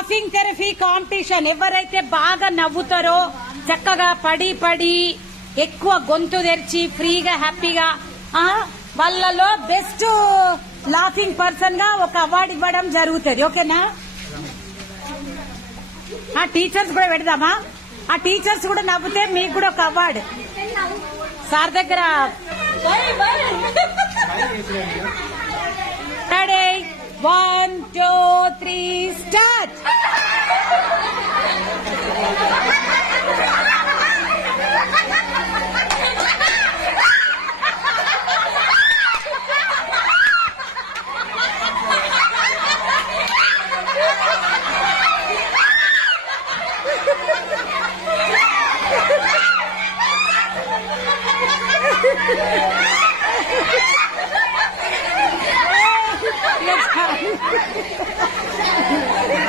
Laughing therapy competition. ఎవరైతే బాగా నవ్వుతారో, చక్కగా పడి ఎక్కువ గొంతు తెరిచి ఫ్రీగా హ్యాపీగా వాళ్ళలో బెస్ట్ లాఫింగ్ పర్సన్ గా ఒక అవార్డు ఇవ్వడం జరుగుతుంది. ఓకేనా? ఆ టీచర్స్ కూడా పెడదామా? ఆ టీచర్స్ కూడా నవ్వుతే మీకు కూడా ఒక అవార్డు సార్ దగ్గర. Ready 1 2 3 start.